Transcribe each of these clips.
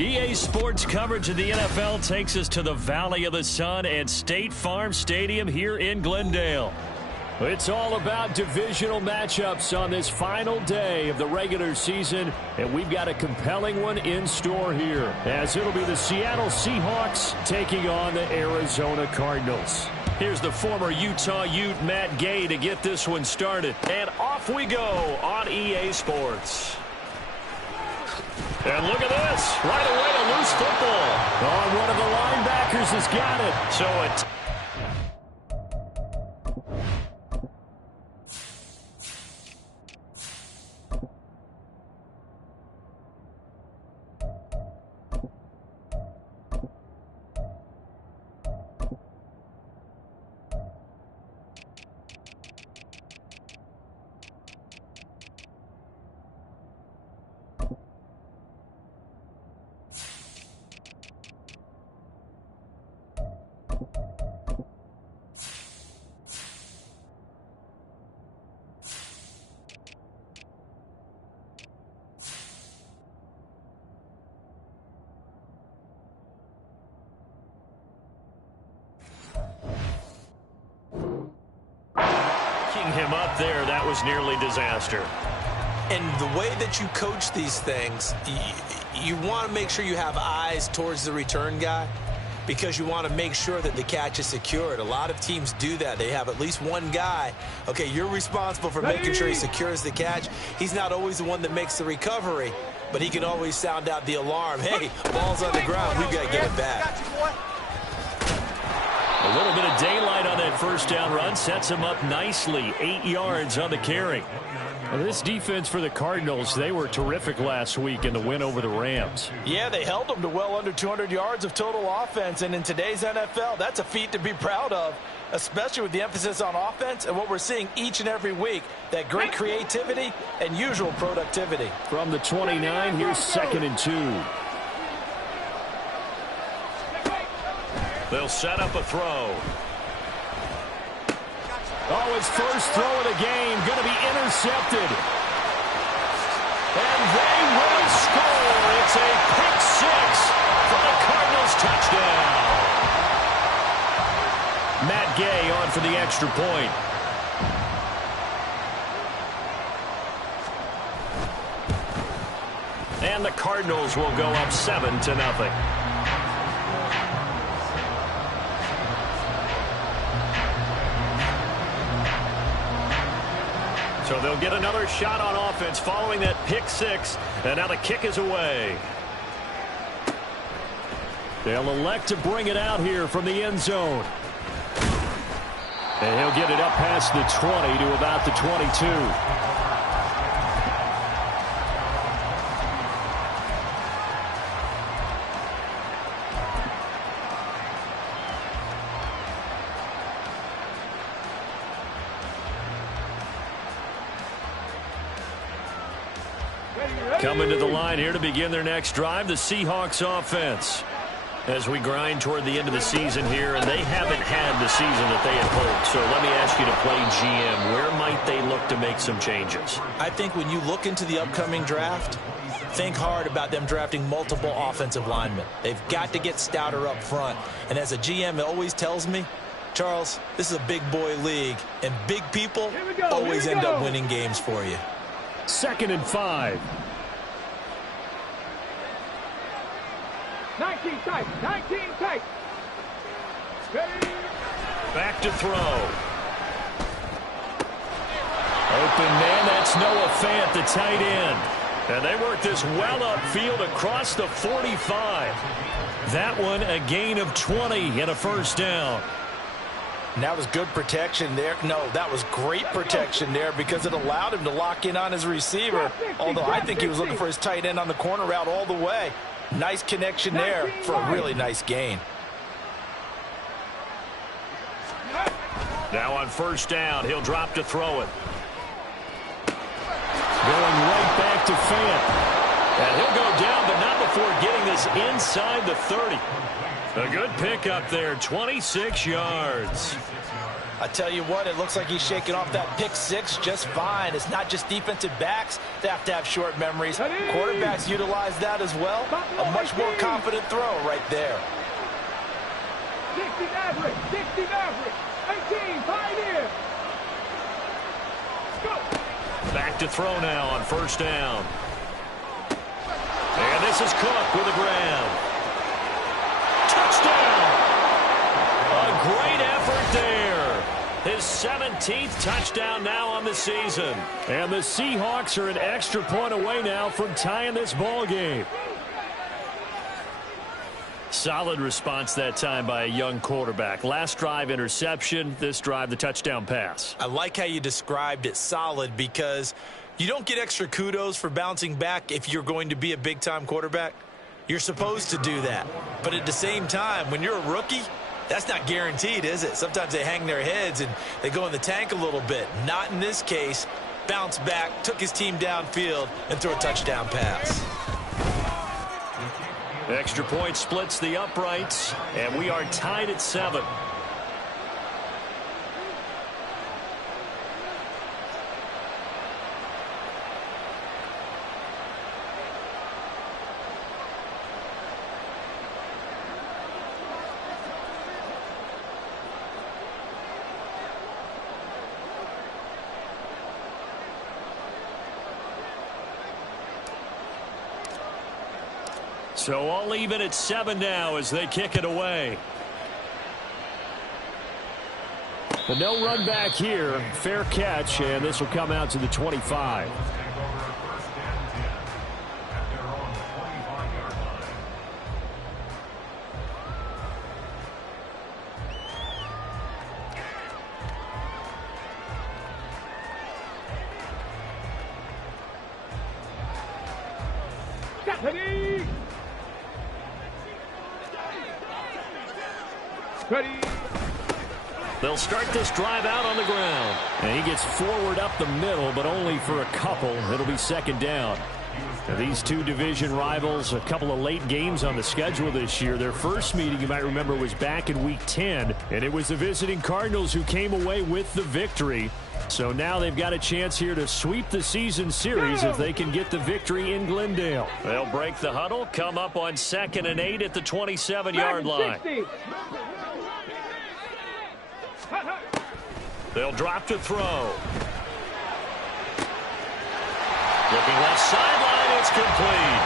EA Sports coverage of the NFL takes us to the Valley of the Sun and State Farm Stadium here in Glendale. It's all about divisional matchups on this final day of the regular season, and we've got a compelling one in store here, as it'll be the Seattle Seahawks taking on the Arizona Cardinals. Here's the former Utah Ute Matt Gay to get this one started, and off we go on EA Sports. And look at this, right away a loose football. Oh, one of the linebackers has got it. So it's him up there. That was nearly disaster. And the way that you coach these things, you want to make sure you have eyes towards the return guy because you want to make sure that the catch is secured. A lot of teams do that. They have at least one guy. Okay, you're responsible for making sure he secures the catch. He's not always the one that makes the recovery, but he can always sound out the alarm. Hey, ball's on the ground. We've got to get it back. A little bit of daylight on that first down run sets him up nicely. 8 yards on the carry. Well, this defense for the Cardinals, they were terrific last week in the win over the Rams. Yeah, they held them to well under 200 yards of total offense, and in today's NFL, that's a feat to be proud of, especially with the emphasis on offense and what we're seeing each and every week, that great creativity and usual productivity. From the 29, here's 2nd and 2. They'll set up a throw. Oh, his first throw of the game going to be intercepted. And they will score. It's a pick six for the Cardinals touchdown. Matt Gay on for the extra point. And the Cardinals will go up 7-0. So they'll get another shot on offense following that pick six. And now the kick is away. They'll elect to bring it out here from the end zone. And he'll get it up past the 20 to about the 22. Coming to the line here to begin their next drive, the Seahawks offense. As we grind toward the end of the season here, and they haven't had the season that they had hoped. So let me ask you to play GM. Where might they look to make some changes? I think when you look into the upcoming draft, think hard about them drafting multiple offensive linemen. They've got to get stouter up front. And as a GM, it always tells me, Charles, this is a big boy league, and big people always end up winning games for you. 2nd and 5. 19 tight, 19 tight. Ready. Back to throw. Open man, that's Noah Fant, the tight end. And they work this well upfield across the 45. That one a gain of 20 and a first down. And that was good protection there. No, that was great protection there because it allowed him to lock in on his receiver. Although I think he was looking for his tight end on the corner route all the way. Nice connection there for a really nice gain. Now on first down, he'll drop to throw it. Going right back to Fant. And he'll go down, but not before getting this inside the 30. A good pickup there, 26 yards. I tell you what, it looks like he's shaking off that pick six just fine. It's not just defensive backs that have to have short memories. Quarterbacks utilize that as well. A much more confident throw right there. 60 Maverick, 60 Maverick, 18, Pioneer. Go. Back to throw now on first down. And this is Cook with a grab. Touchdown! A great effort there. His 17th touchdown now on the season. And the Seahawks are an extra point away now from tying this ball game. Solid response that time by a young quarterback. Last drive interception, this drive the touchdown pass. I like how you described it, solid, because you don't get extra kudos for bouncing back if you're going to be a big-time quarterback. You're supposed to do that. But at the same time, when you're a rookie, that's not guaranteed, is it? Sometimes they hang their heads and they go in the tank a little bit. Not in this case. Bounced back, took his team downfield, and threw a touchdown pass. Extra point splits the uprights, and we are tied at 7. So all even at 7 now as they kick it away. But no run back here. Fair catch, and this will come out to the 25. Ready. They'll start this drive out on the ground. And he gets forward up the middle, but only for a couple. It'll be second down. Now, these two division rivals, a couple of late games on the schedule this year. Their first meeting, you might remember, was back in Week 10. And it was the visiting Cardinals who came away with the victory. So now they've got a chance here to sweep the season series if they can get the victory in Glendale. They'll break the huddle, come up on 2nd and 8 at the 27-yard line. They'll drop to throw. Looking left sideline, it's complete.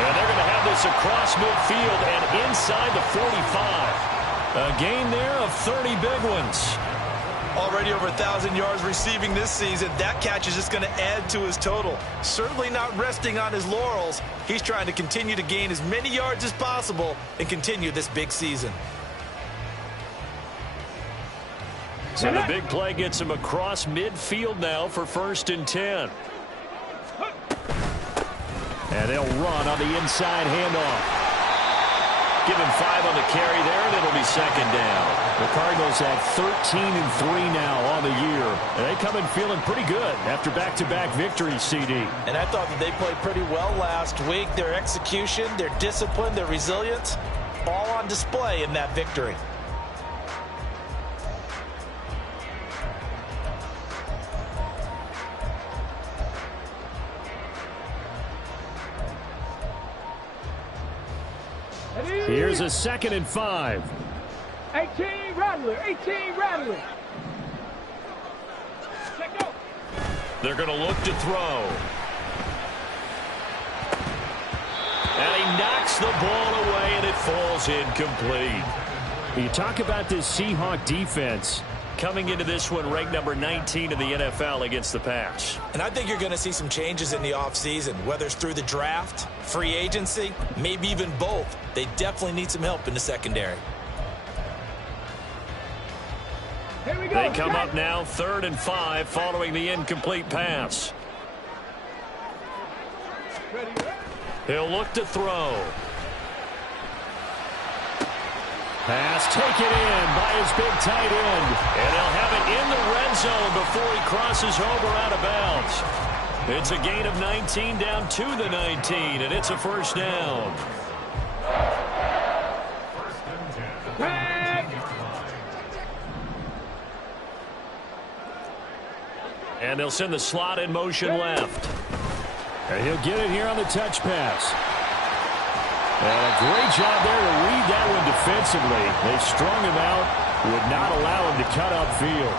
And they're going to have this across midfield and inside the 45. A gain there of 30 big ones. Already over 1,000 yards receiving this season. That catch is just going to add to his total. Certainly not resting on his laurels. He's trying to continue to gain as many yards as possible and continue this big season. So the big play gets him across midfield now for 1st and 10. And they'll run on the inside handoff. Give him 5 on the carry there, and it'll be second down. The Cardinals at 13-3 now on the year. And they come in feeling pretty good after back-to-back victories, CD. And I thought that they played pretty well last week. Their execution, their discipline, their resilience, all on display in that victory. Here's a 2nd and 5. 18 Rattler, 18 Rattler. Check out. They're going to look to throw. And he knocks the ball away, and it falls incomplete. You talk about this Seahawk defense coming into this one ranked number 19 in the NFL against the pass. And I think you're going to see some changes in the offseason, whether it's through the draft, free agency, maybe even both. They definitely need some help in the secondary. Here we go. They come up now 3rd and 5 following the incomplete pass. Ready. He'll look to throw. Pass taken in by his big tight end. And they'll have it in the red zone before he crosses over out of bounds. It's a gain of 19 down to the 19, and it's a 1st down. And they'll send the slot in motion left. And he'll get it here on the touch pass. And a great job there to read that one defensively. They strung him out, would not allow him to cut upfield.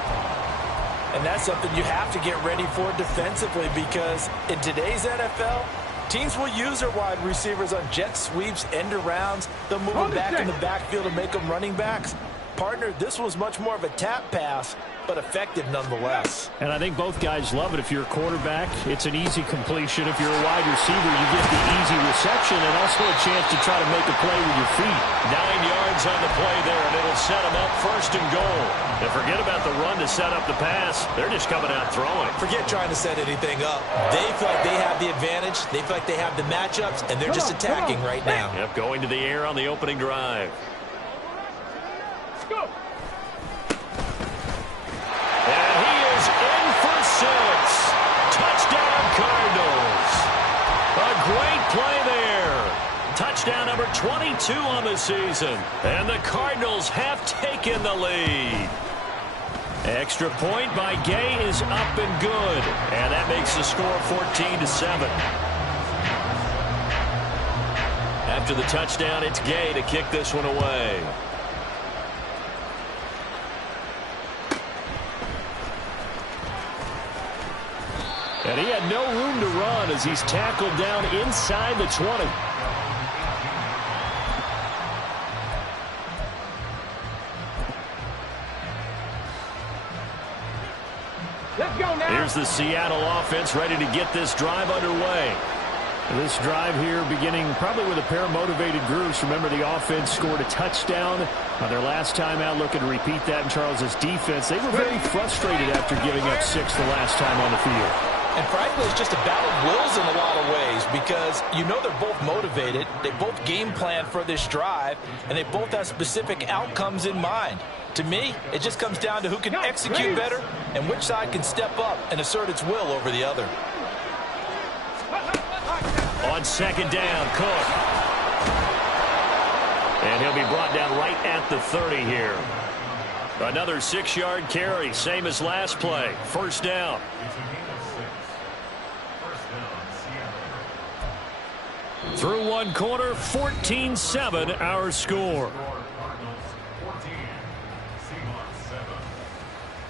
And that's something you have to get ready for defensively, because in today's NFL, teams will use their wide receivers on jet sweeps, end arounds. They'll move them back in the backfield and make them running backs. Partner, this was much more of a tap pass, but effective nonetheless. And I think both guys love it. If you're a quarterback, it's an easy completion. If you're a wide receiver, you get the easy reception and also a chance to try to make a play with your feet. 9 yards on the play there, and it'll set them up first and goal. And forget about the run to set up the pass. They're just coming out throwing. Forget trying to set anything up. They feel like they have the advantage. They feel like they have the matchups, and they're just attacking right now. Yep, going to the air on the opening drive. Go. And he is in for 6. Touchdown, Cardinals. A great play there. Touchdown number 22 on the season. And the Cardinals have taken the lead. Extra point by Gay is up and good. And that makes the score 14-7. After the touchdown, it's Gay to kick this one away. And he had no room to run as he's tackled down inside the 20. Let's go now. Here's the Seattle offense ready to get this drive underway. This drive here beginning probably with a pair of motivated groups. Remember, the offense scored a touchdown on their last time out. Looking to repeat that in Charles's defense. They were very frustrated after giving up 6 the last time on the field. And frankly, it's just a battle of wills in a lot of ways, because you know they're both motivated. They both game plan for this drive, and they both have specific outcomes in mind. To me, it just comes down to who can execute better and which side can step up and assert its will over the other. On second down, Cook. And he'll be brought down right at the 30 here. Another 6-yard carry, same as last play. First down. Through one quarter, 14-7 our score.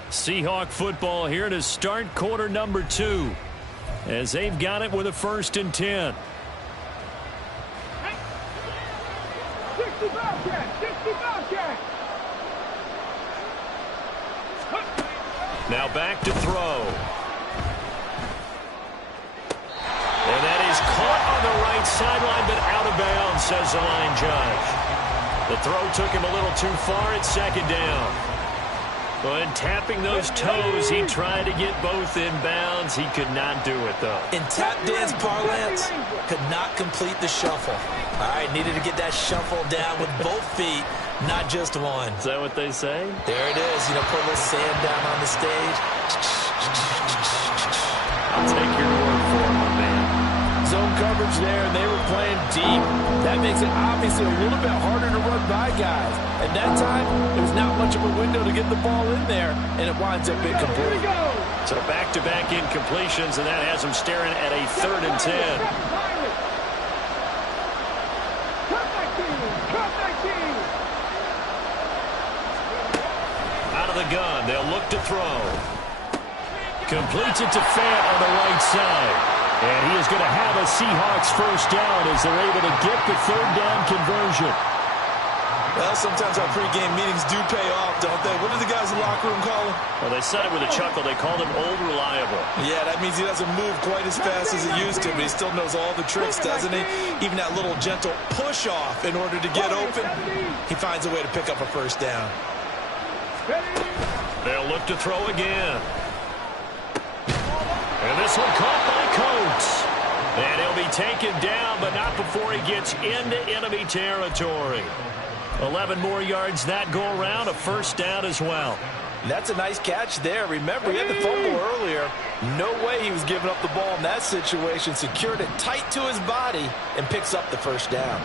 Seahawk football here to start quarter number 2. As they've got it with a 1st and 10. 60 Bobcats, 60 Bobcats. Now back to throw. And that is caught on the right sideline, but out of bounds, says the line judge. The throw took him a little too far at second down. But tapping those toes, he tried to get both in bounds. He could not do it, though. In tap dance parlance, could not complete the shuffle. All right, needed to get that shuffle down with both feet, not just one. Is that what they say? There it is. You know, put a little sand down on the stage. I'll take your word for it, my man. Zone coverage there, and they were playing deep. That makes it obviously a little bit harder to run by guys. At that time, there was not much of a window to get the ball in there, and it winds up incomplete. So back-to-back incompletions, and that has them staring at a 3rd and 10. Out of the gun, they'll look to throw. Completes it to Fant on the right side. And he is going to have a Seahawks first down as they're able to get the 3rd down conversion. Well, sometimes our pregame meetings do pay off, don't they? What did the guys in the locker room call him? Well, they said it with a chuckle. They called him Old Reliable. Yeah, that means he doesn't move quite as fast as he used to, but he still knows all the tricks, doesn't he? Even that little gentle push-off in order to get open, he finds a way to pick up a first down. They'll look to throw again. And this one caught by Coates. And he'll be taken down, but not before he gets into enemy territory. 11 more yards that go around, a first down as well. That's a nice catch there. Remember, he had the fumble earlier. No way he was giving up the ball in that situation. Secured it tight to his body and picks up the first down.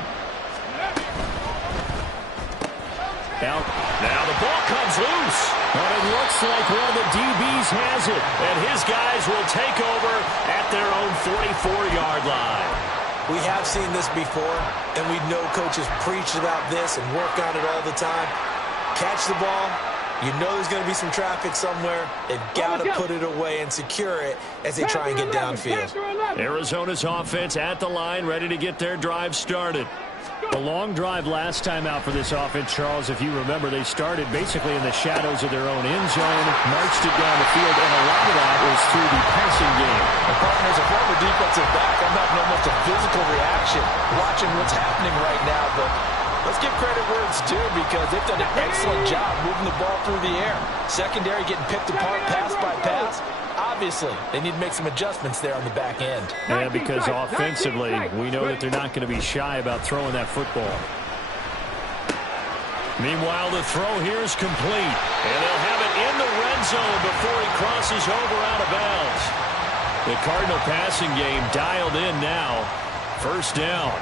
Now the ball comes loose. And it looks like one of the DBs Mahomes has it, and his guys will take over at their own 44-yard line. We have seen this before, and we know coaches preach about this and work on it all the time. Catch the ball. You know there's going to be some traffic somewhere. They've got to put it away and secure it as they try and get downfield. Arizona's offense at the line, ready to get their drive started. A long drive last time out for this offense, Charles. If you remember, they started basically in the shadows of their own end zone, marched it down the field, and a lot of that was through the passing game. And partners, a former defensive back, I'm having almost a physical reaction watching what's happening right now, but let's give credit where it's due because they've done an excellent job moving the ball through the air. Secondary getting picked apart pass by pass. Obviously, they need to make some adjustments there on the back end. Yeah, because offensively, we know that they're not going to be shy about throwing that football. Meanwhile, the throw here is complete. And they'll have it in the red zone before he crosses over out of bounds. The Cardinal passing game dialed in now. First down.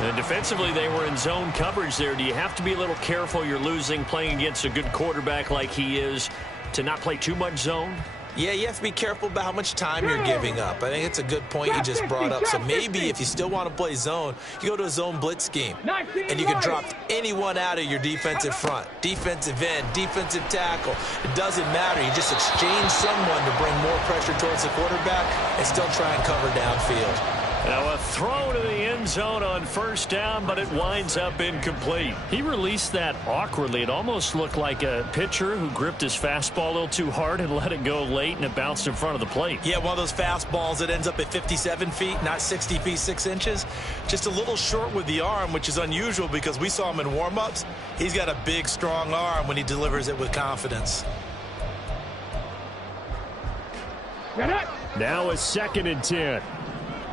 And defensively, they were in zone coverage there. Do you have to be a little careful you're losing playing against a good quarterback like he is to not play too much zone? Yeah, you have to be careful about how much time you're giving up. I think it's a good point you just brought up. So maybe if you still want to play zone, you go to a zone blitz scheme. And you can drop anyone out of your defensive front. Defensive end, defensive tackle. It doesn't matter. You just exchange someone to bring more pressure towards the quarterback and still try and cover downfield. Now a throw to the end zone on first down, but it winds up incomplete. He released that awkwardly. It almost looked like a pitcher who gripped his fastball a little too hard and let it go late, and it bounced in front of the plate. Yeah, one of those fastballs that ends up at 57 feet, not 60 feet, 6 inches. Just a little short with the arm, which is unusual because we saw him in warm-ups. He's got a big, strong arm when he delivers it with confidence. Now a 2nd and 10.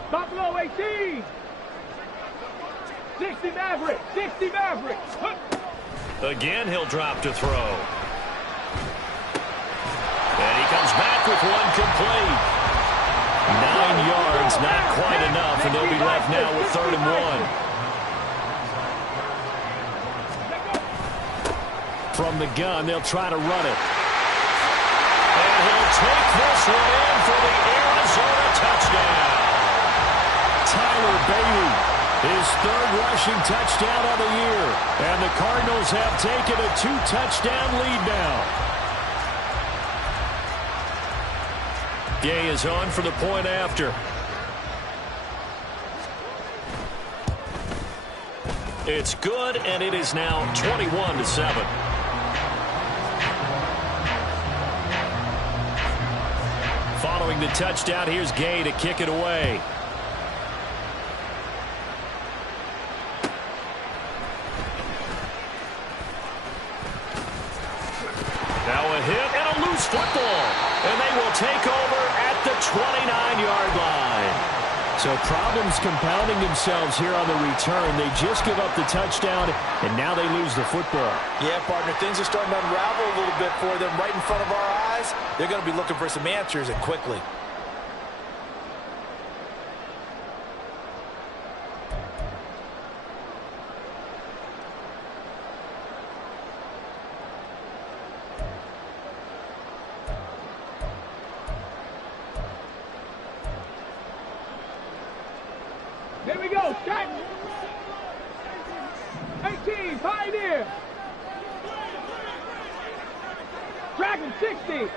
Buffalo 18. 60 Maverick. 60 Maverick. Again, he'll drop to throw. And he comes back with one complete. 9 yards, not quite enough, and they'll be left now with 3rd and 1. From the gun, they'll try to run it. And he'll take this one in for the Arizona touchdown. Tyler Beatty, his 3rd rushing touchdown of the year. And the Cardinals have taken a 2-touchdown lead now. Gay is on for the point after. It's good, and it is now 21-7. Following the touchdown, here's Gay to kick it away. Now a hit and a loose football. And they will take over at the 29-yard line. So problems compounding themselves here on the return. They just give up the touchdown, and now they lose the football. Yeah, partner, things are starting to unravel a little bit for them right in front of our eyes. They're going to be looking for some answers, and quickly. There we go. Shot. 18. Pioneer. Dragon 60.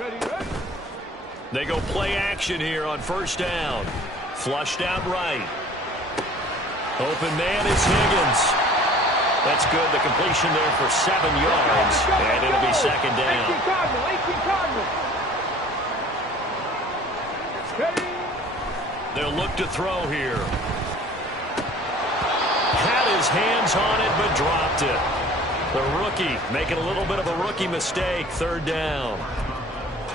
Ready. They go play action here on first down. Flushed out right. Open man is Higgins. That's good. The completion there for 7 yards. And it'll be 2nd down. 18 Cardinal. 18 Cardinal. Ready. They'll look to throw here. Had his hands on it, but dropped it. The rookie making a little bit of a rookie mistake. 3rd down.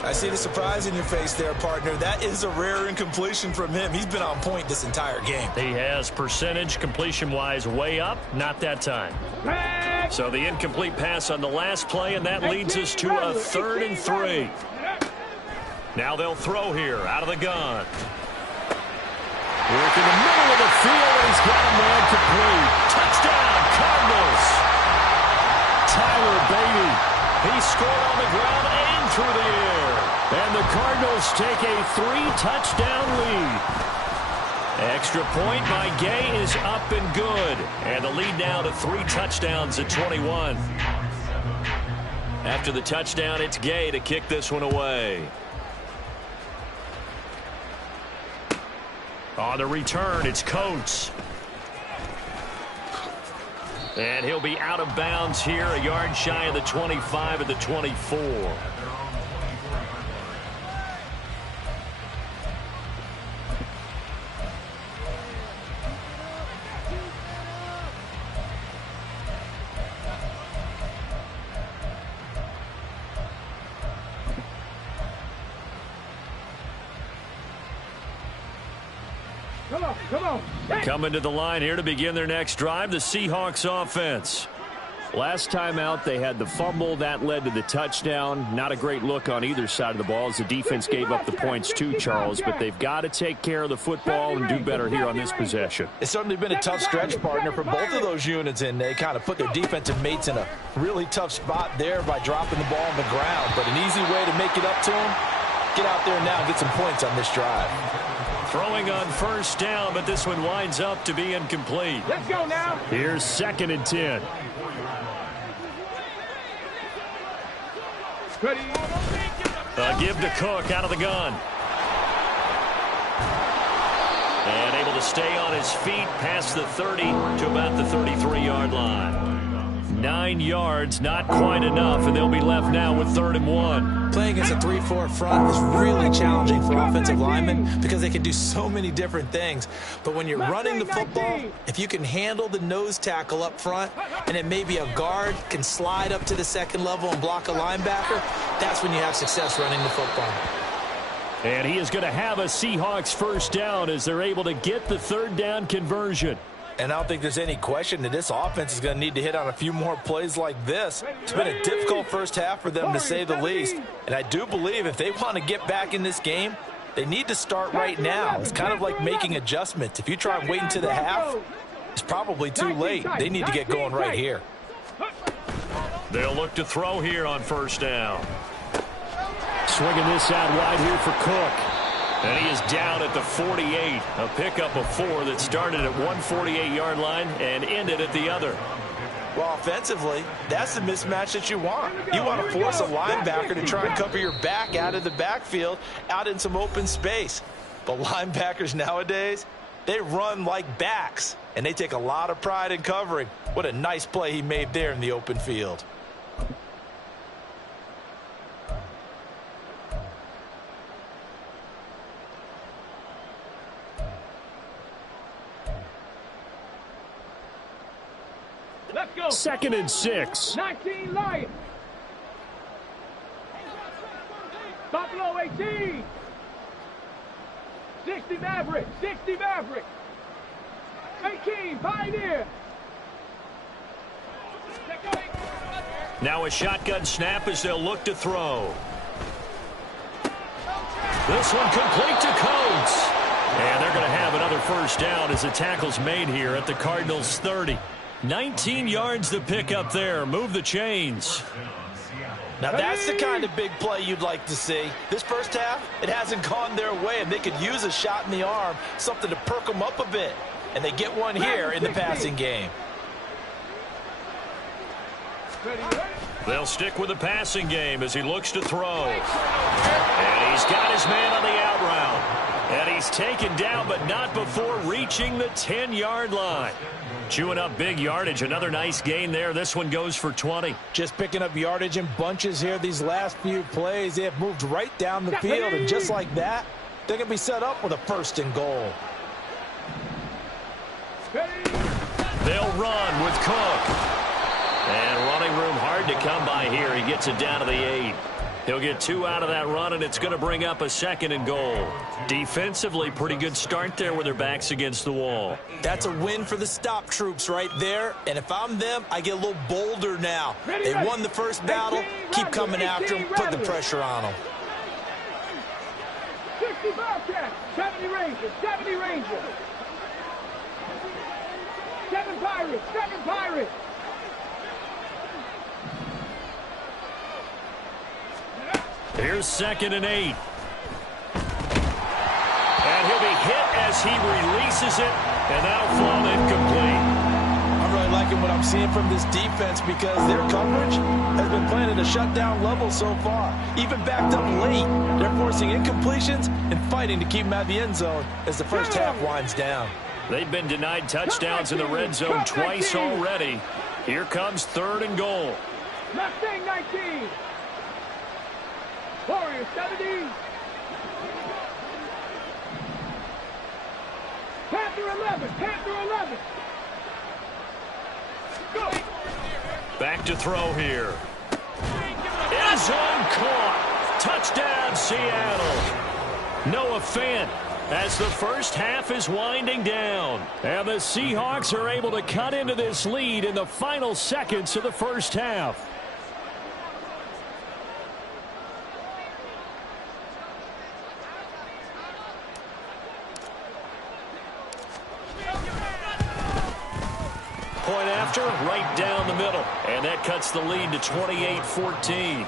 I see the surprise in your face there, partner. That is a rare incompletion from him. He's been on point this entire game. He has percentage completion-wise way up. Not that time. So the incomplete pass on the last play, and that leads us to a 3rd and 3. Now they'll throw here out of the gun. Work in the middle of the field, and he's got a man complete. Touchdown, Cardinals. Tyler Beatty, He scored on the ground and through the air. And the Cardinals take a 3-touchdown lead. Extra point by Gay is up and good. And the lead now to 3 touchdowns at 21. After the touchdown, it's Gay to kick this one away. On the return, it's Coates. And he'll be out of bounds here, a yard shy of the 25 at the 24. Come on. Coming to the line here to begin their next drive, the Seahawks offense. Last time out, they had the fumble. That led to the touchdown. Not a great look on either side of the ball as the defense gave up the points too, Charles. But they've got to take care of the football and do better here on this possession. It's certainly been a tough stretch, partner, for both of those units, and they kind of put their defensive mates in a really tough spot there by dropping the ball on the ground. But an easy way to make it up to them, get out there now and get some points on this drive. Throwing on first down, but this one winds up to be incomplete. Let's go now. Here's 2nd and 10. Give to Cook out of the gun. And able to stay on his feet past the 30 to about the 33-yard line. 9 yards, not quite enough, and they'll be left now with 3rd and 1. Playing against a 3-4 front is really challenging for offensive linemen because they can do so many different things. But when you're running the football, if you can handle the nose tackle up front, and then maybe a guard can slide up to the 2nd level and block a linebacker, that's when you have success running the football. And he is going to have a Seahawks first down as they're able to get the 3rd down conversion. And I don't think there's any question that this offense is going to need to hit on a few more plays like this. It's been a difficult first half for them, to say the least. And I do believe if they want to get back in this game, they need to start right now. It's kind of like making adjustments. If you try and wait until the half, it's probably too late. They need to get going right here. They'll look to throw here on first down. Swinging this out wide here for Cook. And he is down at the 48. A pickup of 4 that started at one 48-yard line and ended at the other. Well, offensively, that's the mismatch that you want. You want to force a linebacker to try and cover your back out of the backfield, out in some open space. But linebackers nowadays, they run like backs, and they take a lot of pride in covering. What a nice play he made there in the open field. Let's go. 2nd and 6. 19 Lions. Buffalo 18. 60 Maverick. 60 Maverick. 18 Pioneer. Now a shotgun snap as they'll look to throw. This one complete to Coates. And they're going to have another first down as the tackle's made here at the Cardinals' 30. 19 yards to pick up there. Move the chains. Now that's the kind of big play you'd like to see. This first half, it hasn't gone their way, and they could use a shot in the arm, something to perk them up a bit. And they get one here in the passing game. They'll stick with the passing game as he looks to throw. And he's got his man on the out route. And he's taken down, but not before reaching the 10-yard line. Chewing up big yardage. Another nice gain there. This one goes for 20. Just picking up yardage in bunches here these last few plays. They have moved right down the field, and just like that, they're going to be set up with a 1st and goal. They'll run with Cook. And running room hard to come by here. He gets it down to the 8. He'll get 2 out of that run, and it's going to bring up a 2nd and goal. Defensively, pretty good start there with their backs against the wall. That's a win for the stop troops right there. And if I'm them, I get a little bolder now. They won the first battle. Keep coming after them. Put the pressure on them. 60 Bobcats. 70 Rangers. 70 Rangers. 7 Pirates. 7 Pirates. Here's 2nd and 8. And he'll be hit as he releases it, and that'll fall incomplete. I'm really liking what I'm seeing from this defense because their coverage has been playing at a shutdown level so far. Even backed up late, they're forcing incompletions and fighting to keep them out of the end zone as the first half winds down. They've been denied touchdowns in the red zone twice already. Here comes 3rd and goal. Mustang 19. Warriors 70. Panther 11. Panther 11. Go. Back to throw here. End zone caught. Touchdown, Seattle. Noah Fant as the first half is winding down. And the Seahawks are able to cut into this lead in the final seconds of the first half. Point after, right down the middle. And that cuts the lead to 28-14.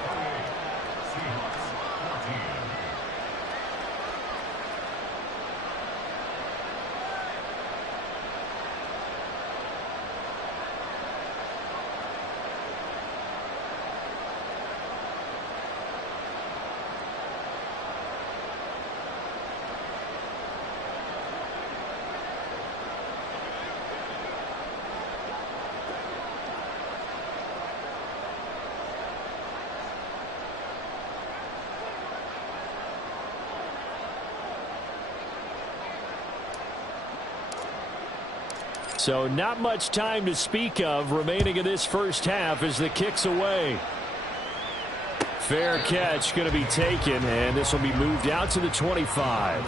So not much time to speak of remaining in this first half as the kick's away. Fair catch going to be taken, and this will be moved out to the 25.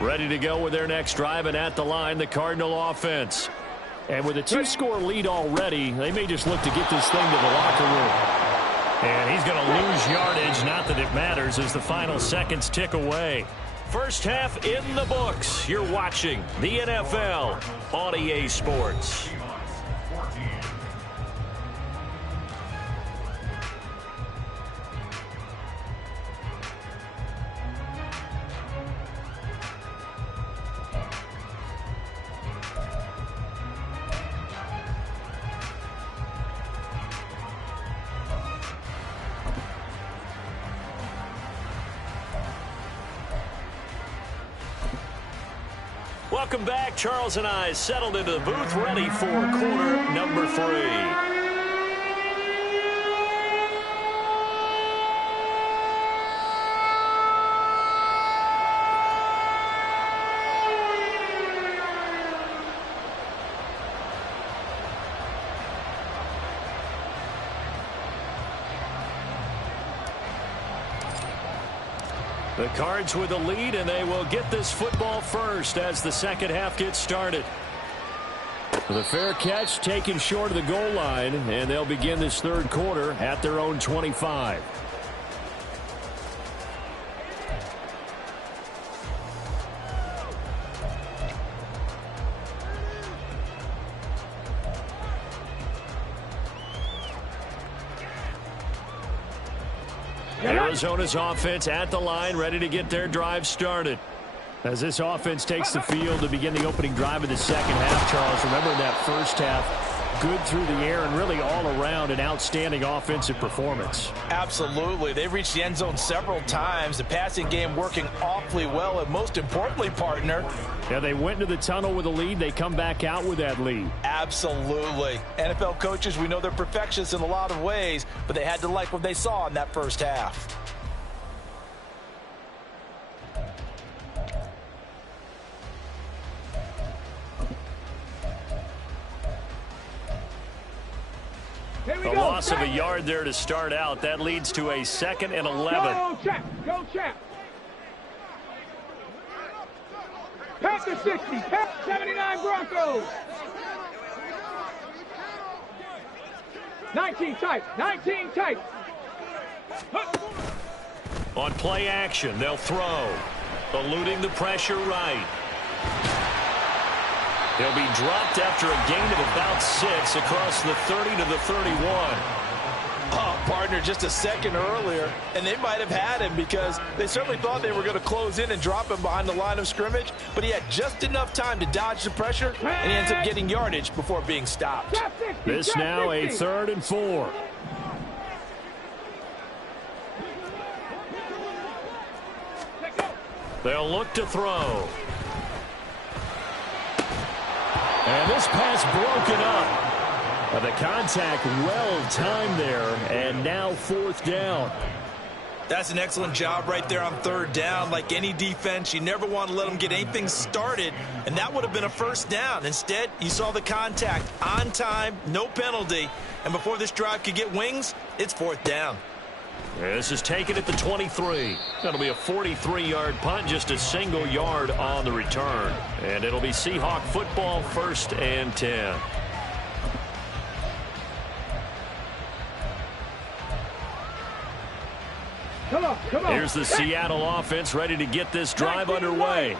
Ready to go with their next drive, and at the line, the Cardinal offense. And with a 2-score lead already, they may just look to get this thing to the locker room. And he's going to lose yardage, not that it matters, as the final seconds tick away. First half in the books. You're watching the NFL on EA Sports. Welcome back. Charles and I settled into the booth, ready for quarter number 3. The Cards with the lead, and they will get this football first as the second half gets started. The fair catch taken short of the goal line, and they'll begin this third quarter at their own 25. Arizona's offense at the line, ready to get their drive started. As this offense takes the field to begin the opening drive of the second half, Charles, remember in that first half, good through the air and really all around an outstanding offensive performance. Absolutely. They've reached the end zone several times. The passing game working awfully well, and most importantly, partner. Yeah, they went into the tunnel with a lead. They come back out with that lead. Absolutely. NFL coaches, we know they're perfectionists in a lot of ways, but they had to like what they saw in that first half. A loss of a yard there to start out. That leads to a 2nd and 11. Go, Chap. Go, Chap. Panther 60. 79 Broncos. 19 tight. 19 tight. On play action, they'll throw. Eluding the pressure right. He'll be dropped after a gain of about 6 across the 30 to the 31. Oh, partner, just a second earlier, and they might have had him because they certainly thought they were going to close in and drop him behind the line of scrimmage, but he had just enough time to dodge the pressure, and he ends up getting yardage before being stopped. This now a 3rd and 4. They'll look to throw. And this pass broken up. The contact well-timed there, and now 4th down. That's an excellent job right there on 3rd down. Like any defense, you never want to let them get anything started, and that would have been a 1st down. Instead, you saw the contact on time, no penalty, and before this drive could get wings, it's 4th down. This is taken at the 23. That'll be a 43-yard punt, just a single yard on the return. And it'll be Seahawk football, 1st and 10. Come on. Here's the Seattle offense ready to get this drive underway.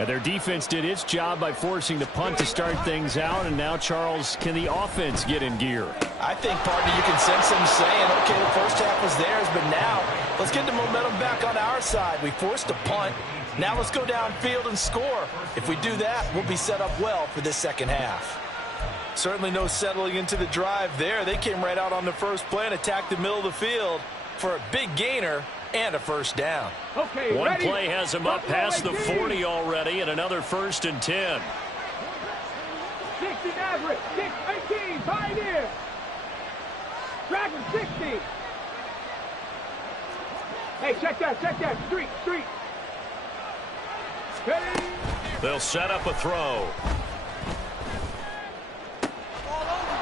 And their defense did its job by forcing the punt to start things out. And now, Charles, can the offense get in gear? I think, partner, you can sense them saying, okay, the first half was theirs, but now let's get the momentum back on our side. We forced a punt. Now let's go downfield and score. If we do that, we'll be set up well for this second half. Certainly no settling into the drive there. They came right out on the first play and attacked the middle of the field for a big gainer and a 1st down. Okay, One ready? play has him up past the 40 already, and another 1st and 10. 60 Maverick, 6-18, Pioneer. Dragon 60. Hey, check that, street. Ready? They'll set up a throw.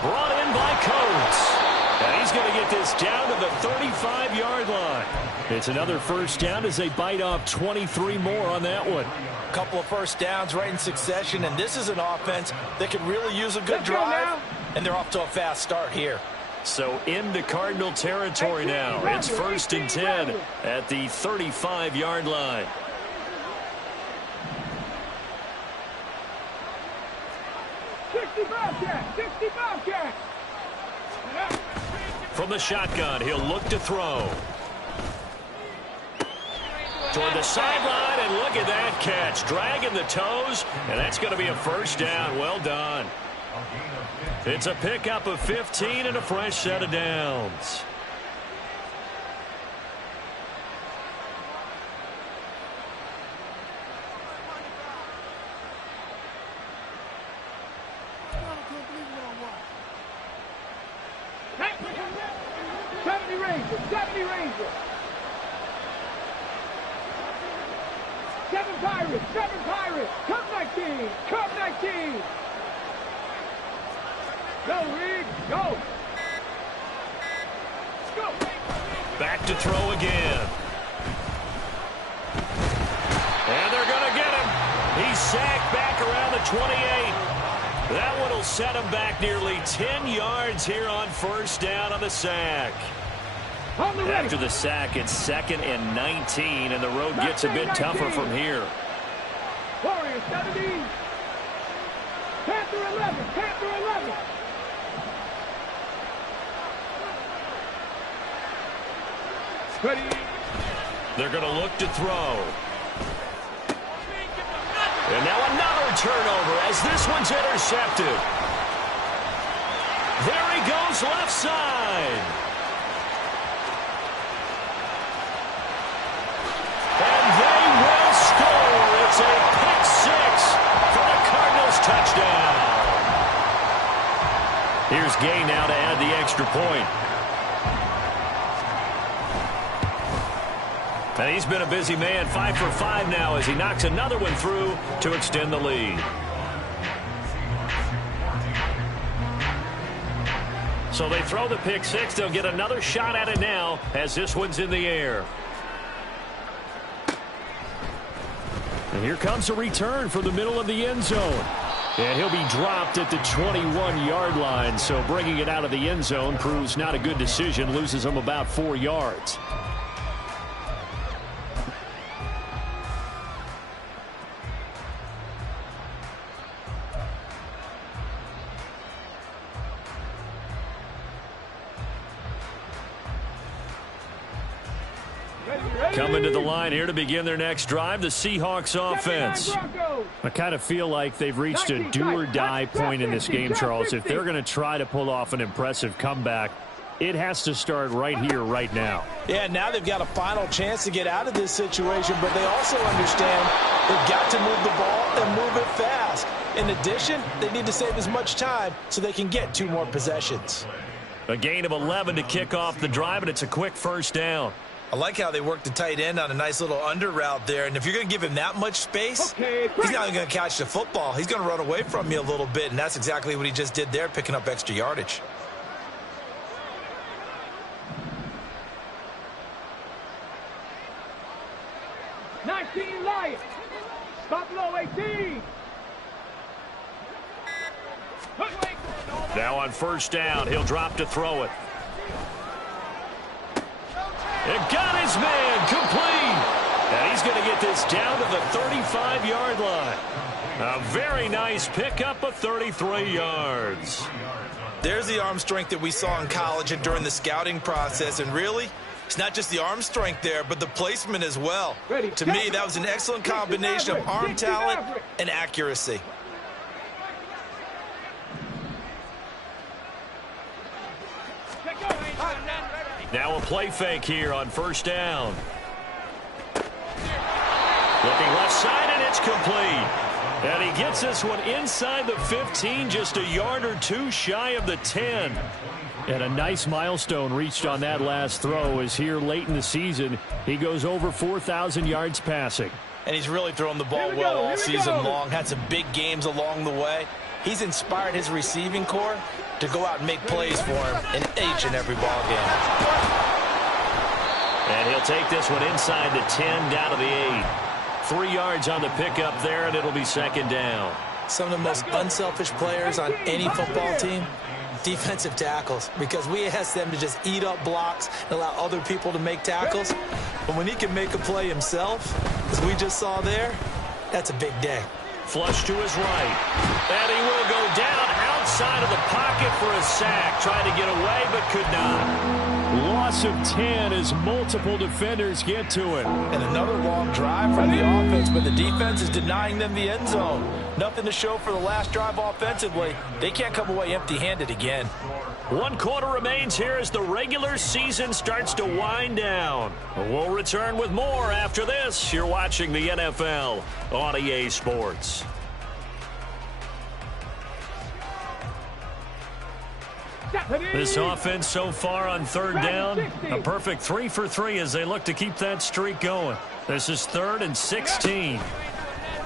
Brought in by Coates. And he's going to get this down to the 35-yard line. It's another 1st down as they bite off 23 more on that one. A couple of 1st downs right in succession, and this is an offense that can really use a good drive, and they're off to a fast start here. So into Cardinal territory now. It's 1st and 10 at the 35-yard line. From the shotgun, he'll look to throw. Toward the sideline, and look at that catch. Dragging the toes, and that's going to be a 1st down. Well done. It's a pickup of 15 and a fresh set of downs. Seven Pirates, come 19. Go, Reed, go. Back to throw again. And they're going to get him. He's sacked back around the 28. That one will set him back nearly 10 yards here on 1st down on the sack. After the sack, it's 2nd and 19, and the road gets a bit tougher from here. Warriors 17. Panther 11. Ready. They're going to look to throw. And now another turnover as this one's intercepted. There he goes left side. And they will score. It's a pick 6 for the Cardinals touchdown. Here's Gay now to add the extra point. And he's been a busy man, 5 for 5 now as he knocks another one through to extend the lead. So they throw the pick 6. They'll get another shot at it now as this one's in the air. And here comes a return from the middle of the end zone. And he'll be dropped at the 21-yard line, so bringing it out of the end zone proves not a good decision, loses him about 4 yards. Coming to the line here to begin their next drive, the Seahawks offense. I kind of feel like they've reached a do-or-die point in this game, Charles. If they're going to try to pull off an impressive comeback, it has to start right here, right now. Yeah, now they've got a final chance to get out of this situation, but they also understand they've got to move the ball and move it fast. In addition, they need to save as much time so they can get 2 more possessions. A gain of 11 to kick off the drive, and it's a quick first down. I like how they worked the tight end on a nice little under route there. And if you're going to give him that much space, he's not even going to catch the football. He's going to run away from you a little bit, and that's exactly what he just did there, picking up extra yardage. Lions. Stop low 18. Now on first down, he'll drop to throw it. And got his man complete. And he's going to get this down to the 35-yard line. A very nice pickup of 33 yards. There's the arm strength that we saw in college and during the scouting process. And really, it's not just the arm strength there, but the placement as well. To me, that was an excellent combination of arm talent and accuracy. Now a play fake here on first down. Looking left side, and it's complete. And he gets this one inside the 15, just a yard or two shy of the 10. And a nice milestone reached on that last throw as here late in the season, he goes over 4,000 yards passing. And he's really thrown the ball well all season long. Had some big games along the way. He's inspired his receiving corps to go out and make plays for him in each and every ball game. And he'll take this one inside the 10, down to the 8. 3 yards on the pickup there, and it'll be second down. Some of the most unselfish players on any football team, defensive tackles, because we ask them to just eat up blocks and allow other people to make tackles. But when he can make a play himself, as we just saw there, that's a big day. Flush to his right. And he will go down outside of the pocket for a sack. Tried to get away, but could not. Loss of 10 as multiple defenders get to it. And another long drive from the offense, but the defense is denying them the end zone. Nothing to show for the last drive offensively. They can't come away empty-handed again. 1 quarter remains here as the regular season starts to wind down. We'll return with more after this. You're watching the NFL on EA Sports. This offense so far on third down, a perfect 3 for 3 as they look to keep that streak going. This is 3rd and 16.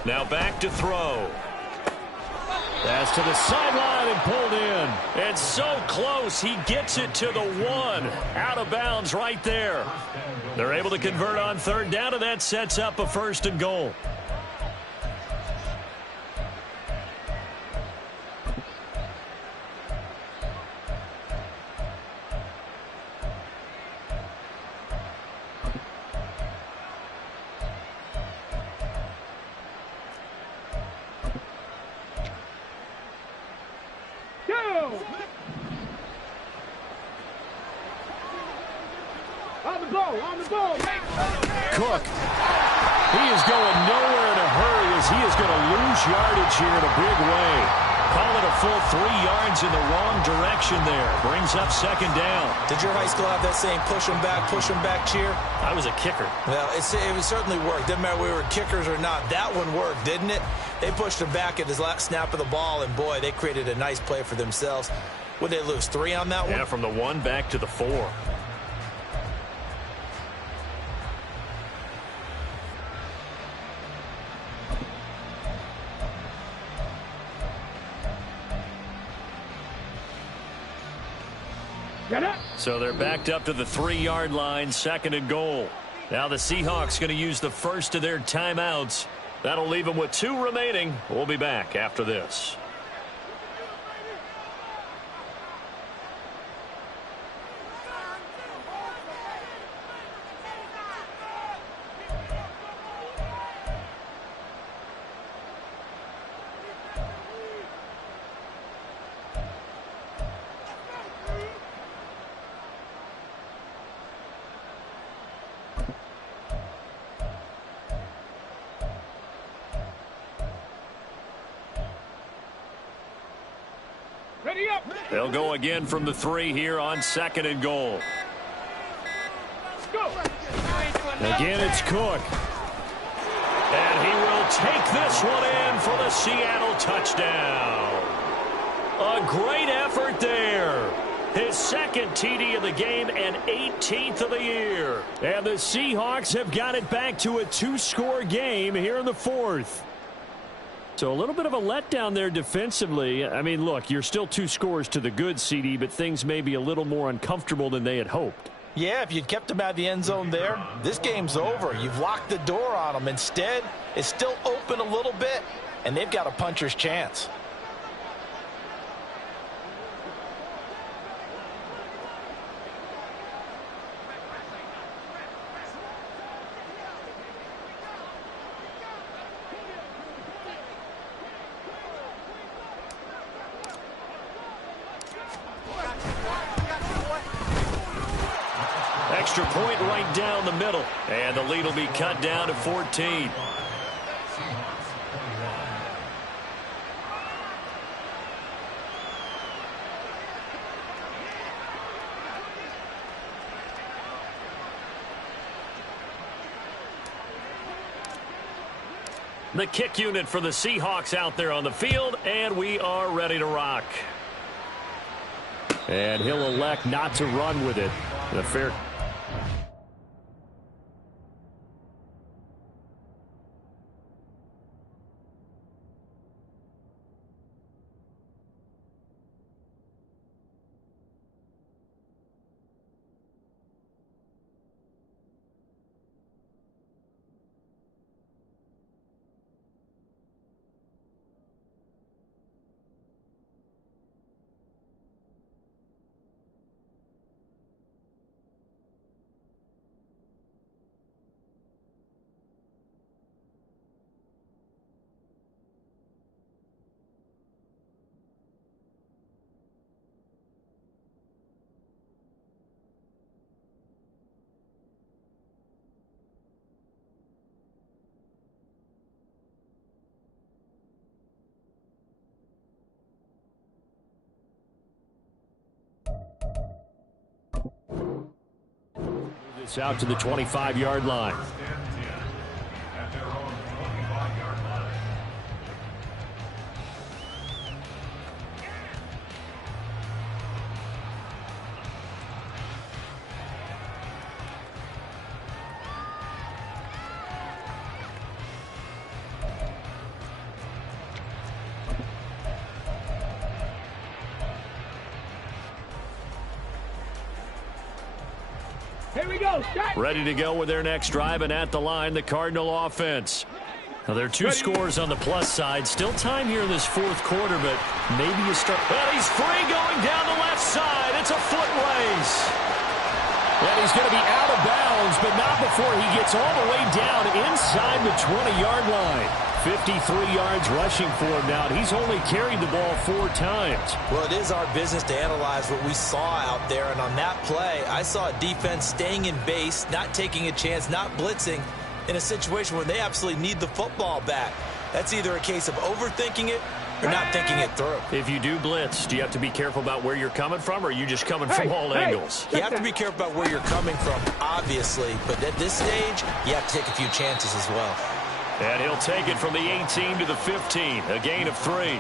Now back to throw. That's to the sideline and pulled in. And so close, he gets it to the 1. Out of bounds right there. They're able to convert on third down, and that sets up a 1st and goal. Cook, he is going nowhere in a hurry as he is going to lose yardage here in a big way. Call it a full 3 yards in the wrong direction there. Brings up second down. Did your high school have that same push them back cheer? I was a kicker. Well, it certainly worked. Didn't matter whether we were kickers or not. That one worked, didn't it? They pushed him back at his last snap of the ball, and boy, they created a nice play for themselves. Would they lose 3 on that one? Yeah, from the 1 back to the 4. So they're backed up to the 3-yard line, 2nd and goal. Now the Seahawks going to use the first of their timeouts. That'll leave them with 2 remaining. We'll be back after this. They'll go again from the 3 here on 2nd and goal. Go. Again, it's Cook. And he will take this one in for the Seattle touchdown. A great effort there. His 2nd TD of the game and 18th of the year. And the Seahawks have got it back to a 2-score game here in the 4th. So a little bit of a letdown there defensively. I mean, look, you're still 2 scores to the good, CD, but things may be a little more uncomfortable than they had hoped. Yeah, if you'd kept them out of the end zone there, this game's over. You've locked the door on them. Instead, it's still open a little bit, and they've got a puncher's chance. Extra point right down the middle. And the lead will be cut down to 14. The kick unit for the Seahawks out there on the field, and we are ready to rock. And he'll elect not to run with it. The fair. This out to the 25-yard line. Here we go. Start. Ready to go with their next drive, and at the line, the Cardinal offense. Now, there are 2 scores on the plus side. Still time here in this 4th quarter, but maybe you start. And he's free going down the left side. It's a foot race. And he's going to be out of bounds, but not before he gets all the way down inside the 20-yard line. 53 yards rushing for him now. He's only carried the ball 4 times. Well, it is our business to analyze what we saw out there. And on that play, I saw a defense staying in base, not taking a chance, not blitzing in a situation where they absolutely need the football back. That's either a case of overthinking it or not thinking it through. If you do blitz, do you have to be careful about where you're coming from, or are you just coming from all angles? You have to be careful about where you're coming from, obviously. But at this stage, you have to take a few chances as well. And he'll take it from the 18 to the 15, a gain of 3.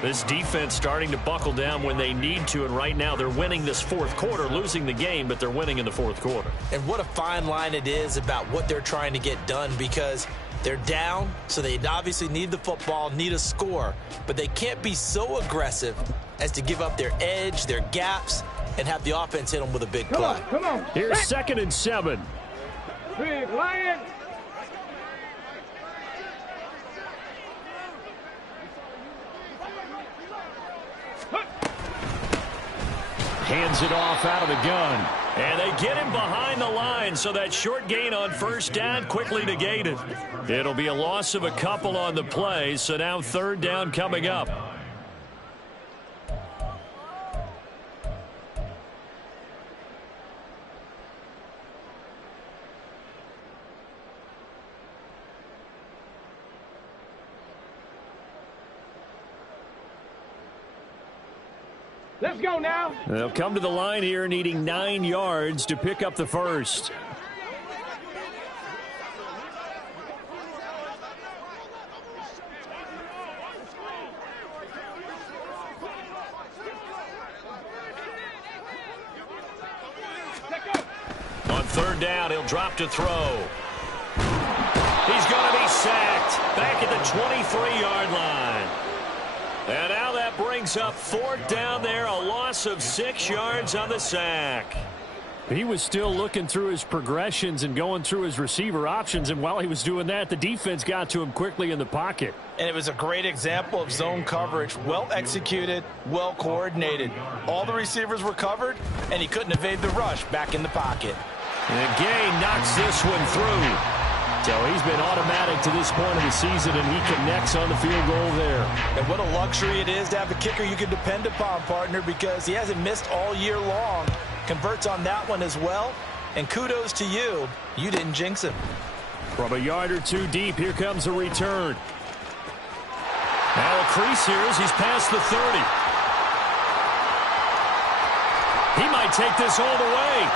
This defense starting to buckle down when they need to, and right now they're winning this 4th quarter, losing the game, but they're winning in the 4th quarter. And what a fine line it is about what they're trying to get done, because they're down, so they obviously need the football, need a score, but they can't be so aggressive as to give up their edge, their gaps, and have the offense hit them with a big play. Come on. Here's 2nd and 7. Big Lion. Hands it off out of the gun. And they get him behind the line, so that short gain on 1st down quickly negated. It'll be a loss of a couple on the play, so now 3rd down coming up. Let's go now. They'll come to the line here needing 9 yards to pick up the first. On third down, he'll drop to throw. He's going to be sacked back at the 23-yard line. And now that brings up fourth down there, a loss of 6 yards on the sack. He was still looking through his progressions and going through his receiver options, and while he was doing that, the defense got to him quickly in the pocket. And it was a great example of zone coverage, well executed, well coordinated. All the receivers were covered, and he couldn't evade the rush back in the pocket. And Gay knocks this one through. So he's been automatic to this point of the season, and he connects on the field goal there. And what a luxury it is to have a kicker you can depend upon, partner, because he hasn't missed all year long. Converts on that one as well. And kudos to you. You didn't jinx him. From a yard or two deep, here comes a return. Now a crease here as he's past the 30. He might take this all the way.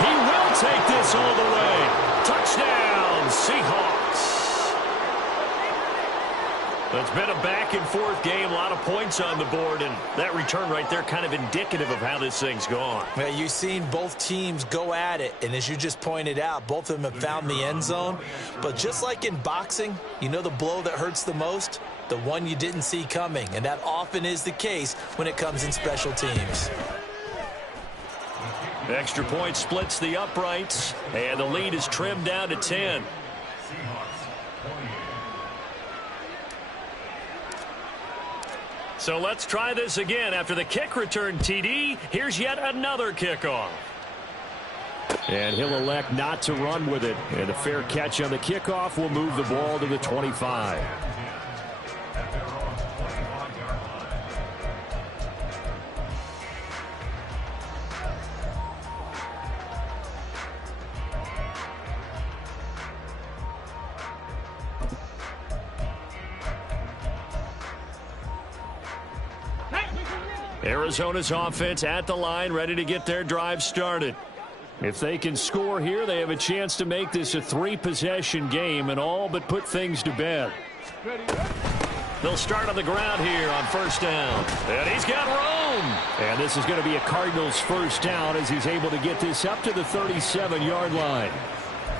He will take this all the way. Touchdown, Seahawks. It's been a back-and-forth game, a lot of points on the board, and that return right there kind of indicative of how this thing's gone. Well, you've seen both teams go at it, and as you just pointed out, both of them have found the end zone. But just like in boxing, you know the blow that hurts the most? The one you didn't see coming, and that often is the case when it comes in special teams. Extra point splits the uprights, and the lead is trimmed down to 10. So let's try this again. After the kick return TD, here's yet another kickoff. And he'll elect not to run with it. And a fair catch on the kickoff will move the ball to the 25. Arizona's offense at the line, ready to get their drive started. If they can score here, they have a chance to make this a 3-possession game and all but put things to bed. They'll start on the ground here on first down. And he's got room. And this is going to be a Cardinals first down as he's able to get this up to the 37-yard line.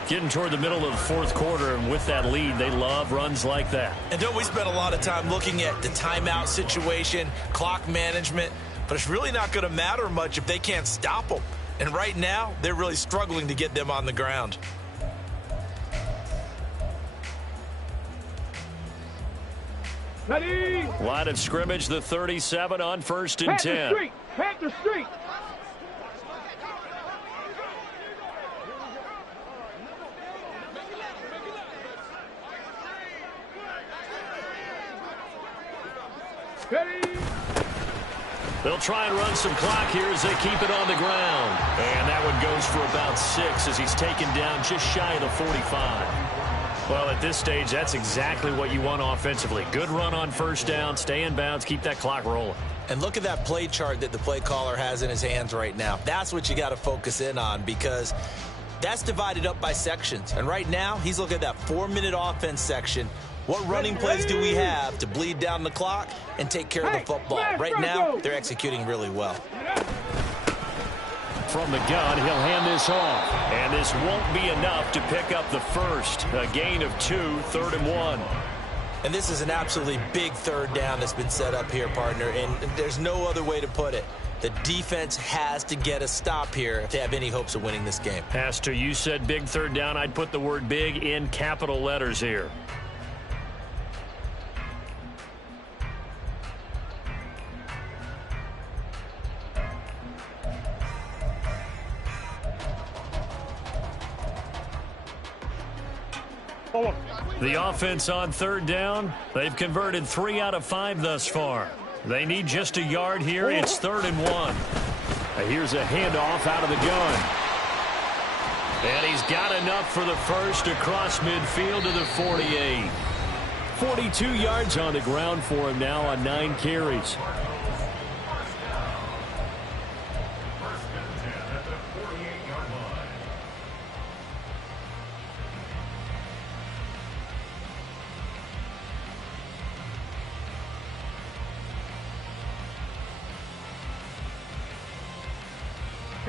Getting toward the middle of the fourth quarter, and with that lead, they love runs like that. And don't we spend a lot of time looking at the timeout situation, clock management, but it's really not going to matter much if they can't stop them. And right now, they're really struggling to get them on the ground. Ready. Line of scrimmage, the 37 on first and 10. Panther Street. Panther Street. Ready. They'll try and run some clock here as they keep it on the ground. And that one goes for about 6 as he's taken down just shy of the 45. Well, at this stage, that's exactly what you want offensively. Good run on first down, stay in bounds, keep that clock rolling. And look at that play chart that the play caller has in his hands right now. That's what you got to focus in on because that's divided up by sections. And right now, he's looking at that 4-minute offense section. What running plays do we have to bleed down the clock and take care of the football? Right now, they're executing really well. From the gun, he'll hand this off. And this won't be enough to pick up the first. A gain of 2, 3rd and 1. And this is an absolutely big third down that's been set up here, partner. And there's no other way to put it. The defense has to get a stop here if they have any hopes of winning this game. Pastor, you said big third down. I'd put the word big in capital letters here. The offense on third down, they've converted 3 out of 5 thus far. They need just a yard here. It's 3rd and 1. Here's a handoff out of the gun. And he's got enough for the first across midfield to the 48. 42 yards on the ground for him now on 9 carries.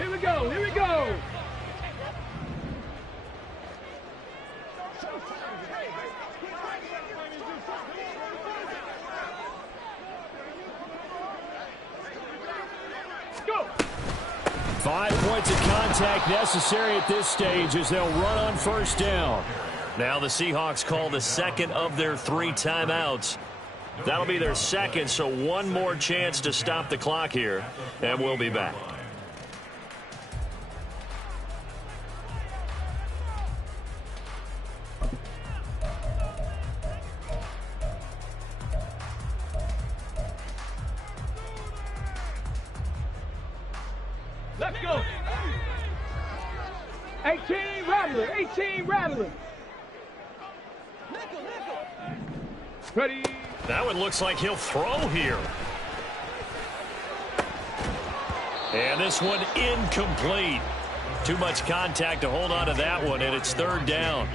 Here we go. Here we go. Go. 5 points of contact necessary at this stage as they'll run on first down. Now the Seahawks call the second of their 3 timeouts. That'll be their second, so one more chance to stop the clock here, and we'll be back. Let's go. 18 Rattler. 18 Rattler. Ready. That one looks like he'll throw here. And this one incomplete. Too much contact to hold on to that one, and it's third down.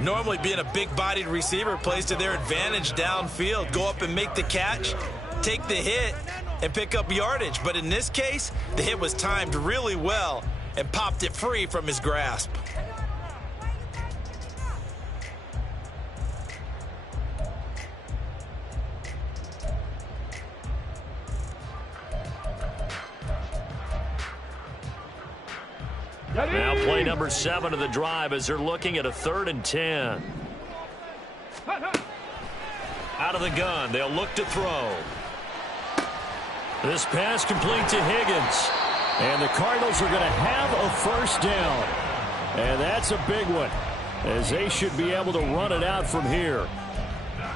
Normally being a big-bodied receiver plays to their advantage downfield. Go up and make the catch, take the hit, and pick up yardage. But in this case, the hit was timed really well and popped it free from his grasp. Now play number 7 of the drive as they're looking at a 3rd and 10. Out of the gun, they'll look to throw. This pass complete to Higgins. And the Cardinals are going to have a first down. And that's a big one, as they should be able to run it out from here.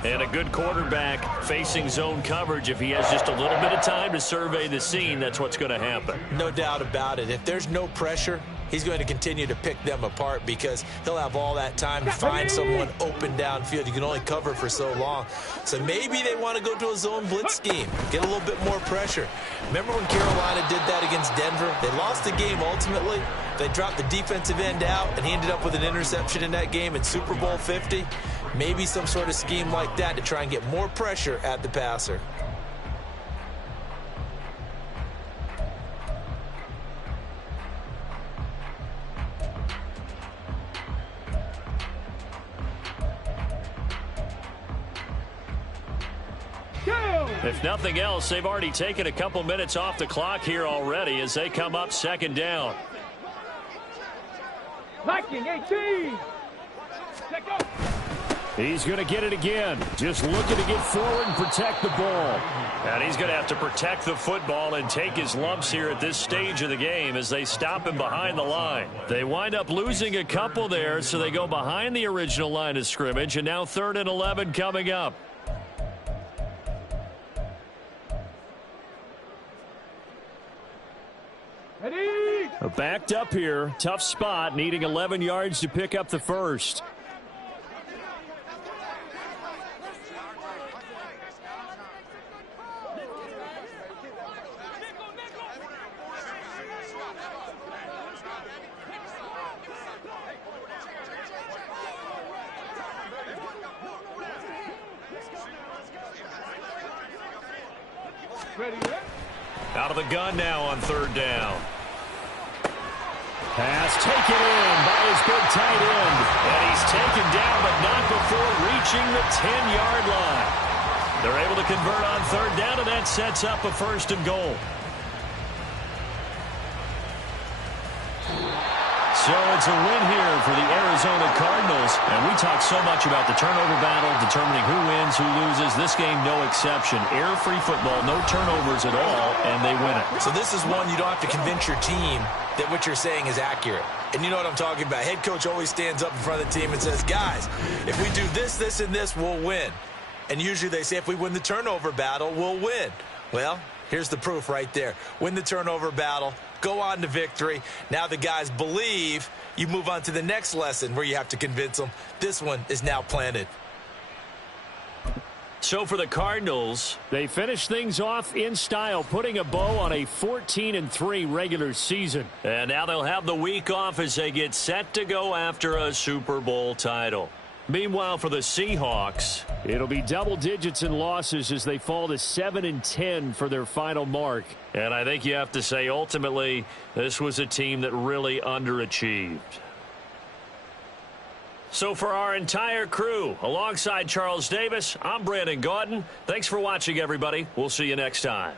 And a good quarterback facing zone coverage. If he has just a little bit of time to survey the scene, that's what's going to happen. No doubt about it. If there's no pressure, he's going to continue to pick them apart because he'll have all that time to find someone open downfield. You can only cover for so long. So maybe they want to go to a zone blitz scheme, get a little bit more pressure. Remember when Carolina did that against Denver? They lost the game ultimately. They dropped the defensive end out, and he ended up with an interception in that game in Super Bowl 50. Maybe some sort of scheme like that to try and get more pressure at the passer. If nothing else, they've already taken a couple minutes off the clock here already as they come up 2nd down. Viking 18. Check up. He's going to get it again. Just looking to get forward and protect the ball. And he's going to have to protect the football and take his lumps here at this stage of the game as they stop him behind the line. They wind up losing a couple there, so they go behind the original line of scrimmage, and now 3rd and 11 coming up. Ready. Backed up here. Tough spot, needing 11 yards to pick up the first. Ready. Out of the gun now on 3rd down. Pass taken in by his big tight end. And he's taken down, but not before reaching the 10-yard line. They're able to convert on 3rd down, and that sets up a 1st and goal. So it's a win here for the Arizona Cardinals. And we talk so much about the turnover battle, determining who wins, who loses. This game, no exception. Air-free football, no turnovers at all, and they win it. So this is one you don't have to convince your team that what you're saying is accurate. And you know what I'm talking about. Head coach always stands up in front of the team and says, guys, if we do this, this, and this, we'll win. And usually they say if we win the turnover battle, we'll win. Well, here's the proof right there. Win the turnover battle. Go on to victory. Now the guys believe. You move on to the next lesson where you have to convince them. This one is now planted. So for the Cardinals, they finish things off in style, putting a bow on a 14-3 regular season. And now they'll have the week off as they get set to go after a Super Bowl title. Meanwhile, for the Seahawks, it'll be double digits in losses as they fall to 7-10 for their final mark. And I think you have to say, ultimately, this was a team that really underachieved. So for our entire crew, alongside Charles Davis, I'm Brandon Gaudin. Thanks for watching, everybody. We'll see you next time.